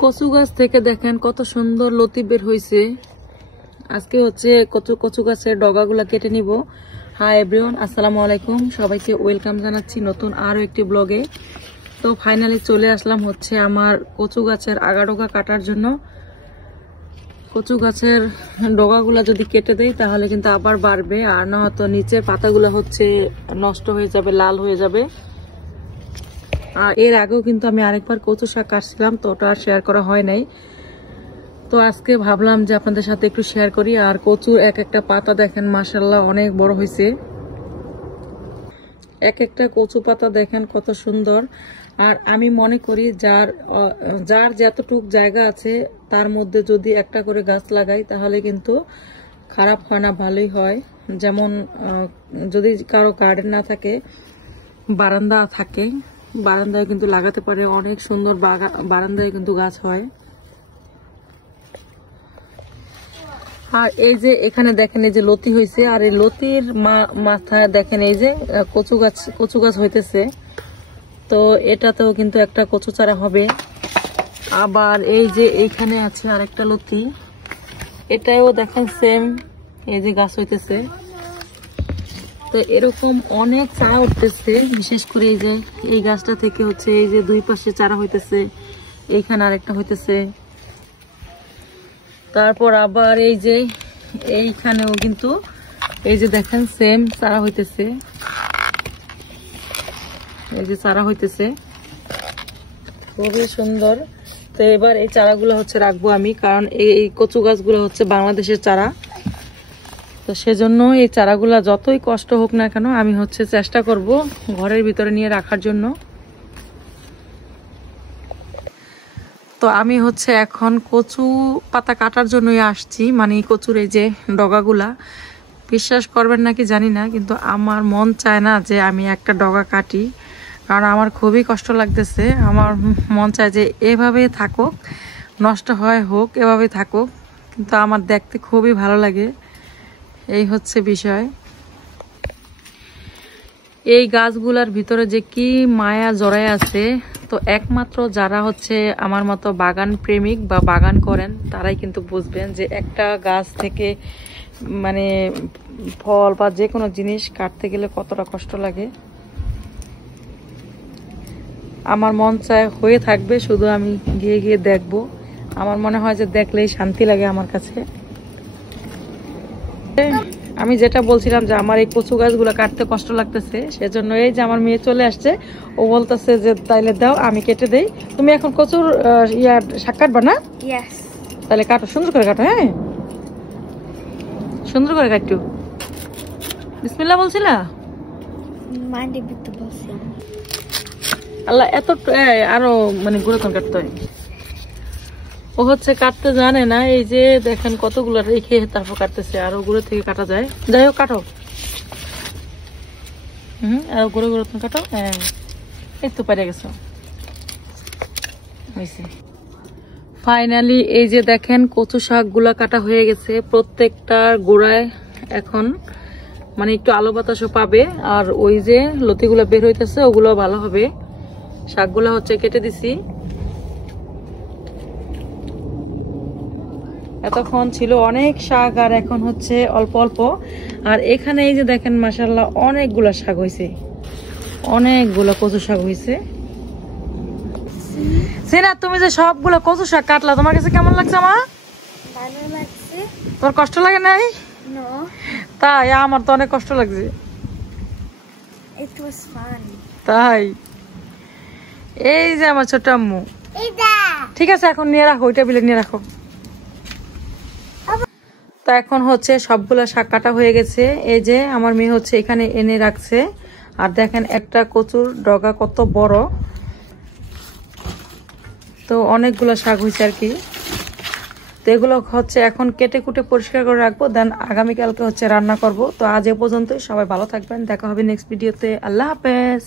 কচু গাছ থেকে দেখেন কত সুন্দর লতি বের হয়েছে। আজকে হচ্ছে কচু গাছের ডগাগুলা কেটে নিব। হাই এভরিওয়ান, আসসালামু আলাইকুম, সবাইকে ওয়েলকাম জানাচ্ছি নতুন আরো একটি ব্লগে। তো ফাইনালি চলে আসলাম হচ্ছে আমার কচু গাছের আগা ডগা কাটার জন্য। কচু গাছের ডগাগুলা যদি কেটে দেই তাহলে কিন্তু আবার বাড়বে, আর না হয়তো নিচের পাতাগুলো হচ্ছে নষ্ট হয়ে যাবে, লাল হয়ে যাবে। আর এর আগেও কিন্তু আমি আরেকবার কচু শাক কাটছিলাম, তো ওটা আর শেয়ার করা হয় নাই। তো আজকে ভাবলাম যে আপনাদের সাথে একটু শেয়ার করি। আর কচুর এক একটা পাতা দেখেন মাশাআল্লাহ অনেক বড় হয়েছে। এক একটা কচু পাতা দেখেন কত সুন্দর। আর আমি মনে করি যার যতটুক জায়গা আছে তার মধ্যে যদি একটা করে গাছ লাগাই তাহলে কিন্তু খারাপ হয় না, ভালোই হয়। যেমন যদি কারো গার্ডেন না থাকে, বারান্দা থাকে, বারান্দায় কিন্তু লাগাতে পারে, অনেক সুন্দর বারান্দায় কিন্তু গাছ হয়। আর এই যে এখানে দেখেন এই যে লতি হয়েছে, আর এই লতির মাথায় দেখেন এই যে কচু গাছ হইতেছে। তো এটাতেও কিন্তু একটা কচু চারা হবে। আবার এই যে এইখানে আছে আরেকটা লতি, এটাও দেখেন সেম এই যে গাছ হইতেছে। তো এরকম অনেক চারা উঠতেছে, বিশেষ করে এই যে এই গাছটা থেকে হচ্ছে এই যে দুই পাশে চারা হইতেছে, এইখানে আরেকটা হইতেছে। তারপর আবার এই যে এইখানেও কিন্তু এই যে দেখেন সেম চারা হইতেছে, এই যে চারা হইতেছে, খুবই সুন্দর। তো এবার এই চারাগুলো হচ্ছে রাখবো আমি, কারণ এই কচু গাছগুলো হচ্ছে বাংলাদেশের চারা। তো সেজন্য এই চারাগুলা যতই কষ্ট হোক না কেন আমি হচ্ছে চেষ্টা করব ঘরের ভিতরে নিয়ে রাখার জন্য। তো আমি হচ্ছে এখন কচু পাতা কাটার জন্যই আসছি, মানে কচুর এই যে ডগাগুলা। বিশ্বাস করবেন নাকি জানি না, কিন্তু আমার মন চায় না যে আমি একটা ডগা কাটি, কারণ আমার খুবই কষ্ট লাগতেছে। আমার মন চায় যে এভাবে থাকুক, নষ্ট হয় হোক, এভাবে থাকুক, কিন্তু আমার দেখতে খুবই ভালো লাগে। এই হচ্ছে বিষয়। এই গাছগুলার ভিতরে যে কি মায়া জড়ায় আছে, তো একমাত্র যারা হচ্ছে আমার মতো বাগান প্রেমিক বা বাগান করেন তারাই কিন্তু বুঝবেন যে একটা গাছ থেকে মানে ফল বা যে কোনো জিনিস কাটতে গেলে কতটা কষ্ট লাগে। আমার মন চায় হয়ে থাকবে, শুধু আমি গিয়ে গিয়ে দেখবো। আমার মনে হয় যে দেখলেই শান্তি লাগে আমার কাছে। আমি যেটা বলছিলাম যে আমার এই কচু গাছগুলো কাটতে কষ্ট লাগতেছে, সেজন্য এই যে আমার মেয়ে চলে আসছে, ও বলতেছে যে তাইলে দাও আমি কেটে দেই। তুমি এখন কচুর শাক কাটবা না? তাহলে কাটো, সুন্দর করে কাটো। হ্যাঁ, সুন্দর করে কাটো। বিসমিল্লাহ বলছিলা? আল্লাহ, এত আরো মানে গুঁড়ো করে কাটতে হয়। ও হচ্ছে কাটতে জানে না, এই যে দেখেন কতগুলো রেখে তারপর কাটতেছে। আরো গুঁড়ো থেকে কাটা যায়, যাই হোক কাটো। আরো গুঁড়ো গুঁড়ো কাটো। হ্যাঁ, এই তো পেরে গেছো। ফাইনালি এই যে দেখেন কচু শাক গুলা কাটা হয়ে গেছে। প্রত্যেকটার গোড়ায় এখন মানে একটু আলো বাতাসও পাবে, আর ওই যে লতিগুলা বের হইতেছে ওগুলো ভালো হবে। শাকগুলা হচ্ছে কেটে দিছি। এতক্ষণ ছিল অনেক শাক, আর এখন হচ্ছে অল্প অল্প। আর এখানে এই যে দেখেন মাশাআল্লাহ অনেকগুলা শাক হয়েছে, অনেকগুলা কচু শাক হয়েছে। সিনা, তুমি যে সবগুলো কচু শাক কাটলা, তোমার কাছে কেমন লাগছে? আমার ভালো লাগছে। তোর কষ্ট লাগে নাই? তাই? আমার তো অনেক কষ্ট লাগছে। তাই? এই যে আমার ছোট আম্মু। ঠিক আছে, এখন নিয়ে রাখো, ওই টেবিলে নিয়ে রাখো। তো এখন হচ্ছে সবগুলা শাক কাটা হয়ে গেছে। এই যে আমার মেয়ে হচ্ছে এখানে এনে রাখছে। আর দেখেন একটা কচুর ডগা কত বড়। তো অনেকগুলো শাক হয়েছে আর কি। তো এগুলো হচ্ছে এখন কেটে কুটে পরিষ্কার করে রাখবো, দেন আগামীকালকে হচ্ছে রান্না করব। তো আজ এ পর্যন্তই, সবাই ভালো থাকবেন, দেখা হবে নেক্সট ভিডিওতে। আল্লাহ হাফেজ।